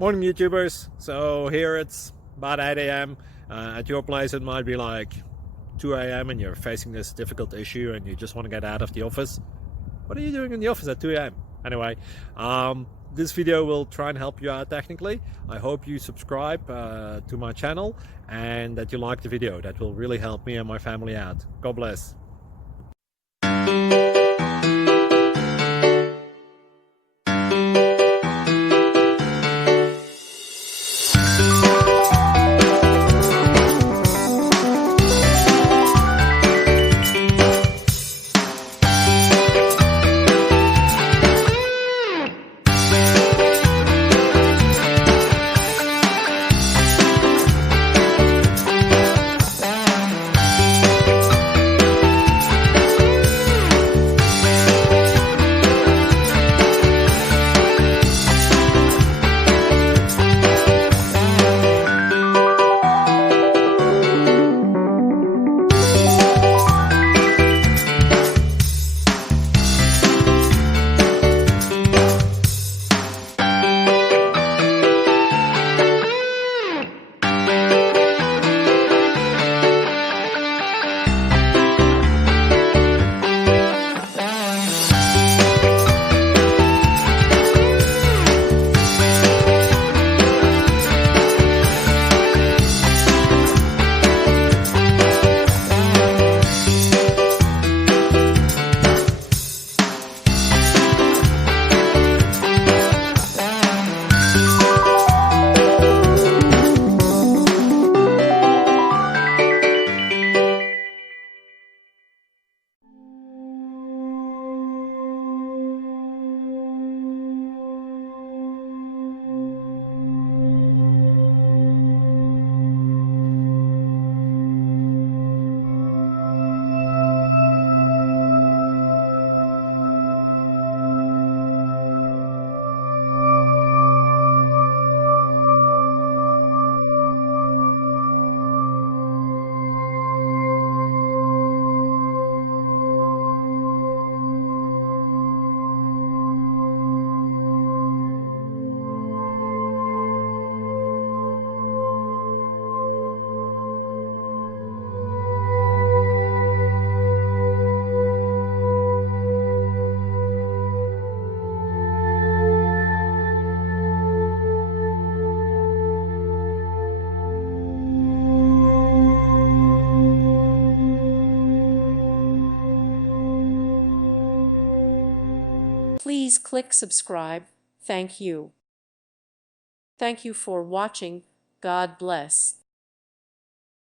Morning, YouTubers. So here it's about 8 a.m. At your place, it might be like 2 a.m. and you're facing this difficult issue and you just want to get out of the office. What are you doing in the office at 2 a.m.? Anyway, this video will try and help you out technically. I hope you subscribe to my channel and that you like the video. That will really help me and my family out. God bless. Please click subscribe. Thank you. Thank you for watching. God bless.